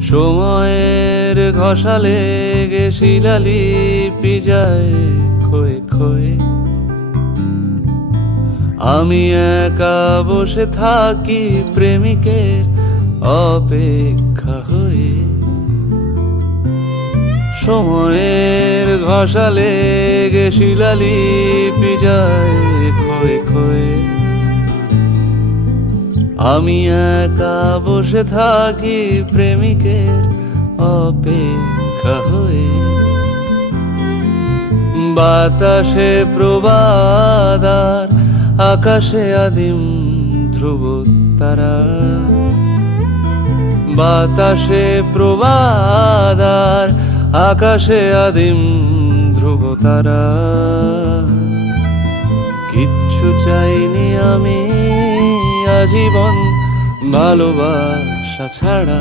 সময়ের ঘষা লেগে শিলালিপি যায় ক্ষয়ে ক্ষয়ে। আমি একা বসে থাকি প্রেমিকের অপেক্ষা হয়ে। সময়ের ঘষা লেগে শিলালিপি যায় ক্ষয়ে ক্ষয়ে। আমি একা বসে থাকি প্রেমিকের অপেক্ষা হয়ে। বাতাসে প্রবাদ আর আকাশে আদিম ধ্রুব তারা। বাতাসে প্রবাদ আর আকাশে আদিম ধ্রুব তারা। কিচ্ছু চাইনি আমি আজীবন ভালোবাসা ছাড়া।